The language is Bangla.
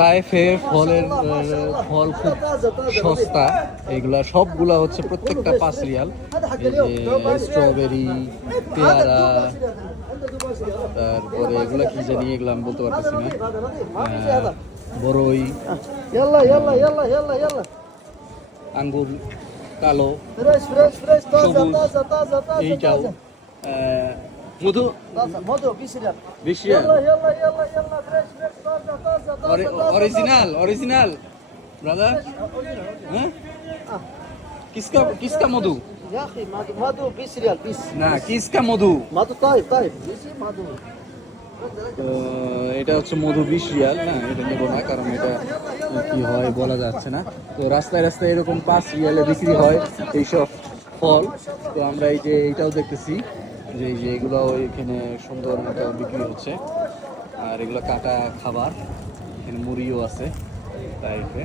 তাইফে ফলের ফল খুব সস্তা। এইগুলা সবগুলা হচ্ছে প্রত্যেকটা 5 রিয়াল। এই যে স্ট্রবেরি, পেয়ারা, তারপরে এগুলা কি জানি, এগুলো আমি বলতে পারতেছি না। বড়ই, আঙ্গুর, কালো, সবুজ, এইটাও মধু 20 রিয়াল। Original original brother. হ্যাঁ, কিসকা মধু? يا اخي مادو 20 ريال 20 না, কিসকা মধু? مادو طيب طيب مادو তো এটা হচ্ছে মধু 20 রিয়াল। না, এটা নেবো না, কারণ এটা কি হয় বলা যাচ্ছে না। তো রাস্তায় রাস্তায় এরকম 5 রিয়ালে বিক্রি হয় এইসব ফল। তো আমরা এই যে এইটাও দেখতেছি যে এই যে এগুলো এখানে সুন্দর মতো বিক্রি হচ্ছে। আর এগুলো কাটা খাবার, এখানে মুড়িও আছে তাইফে।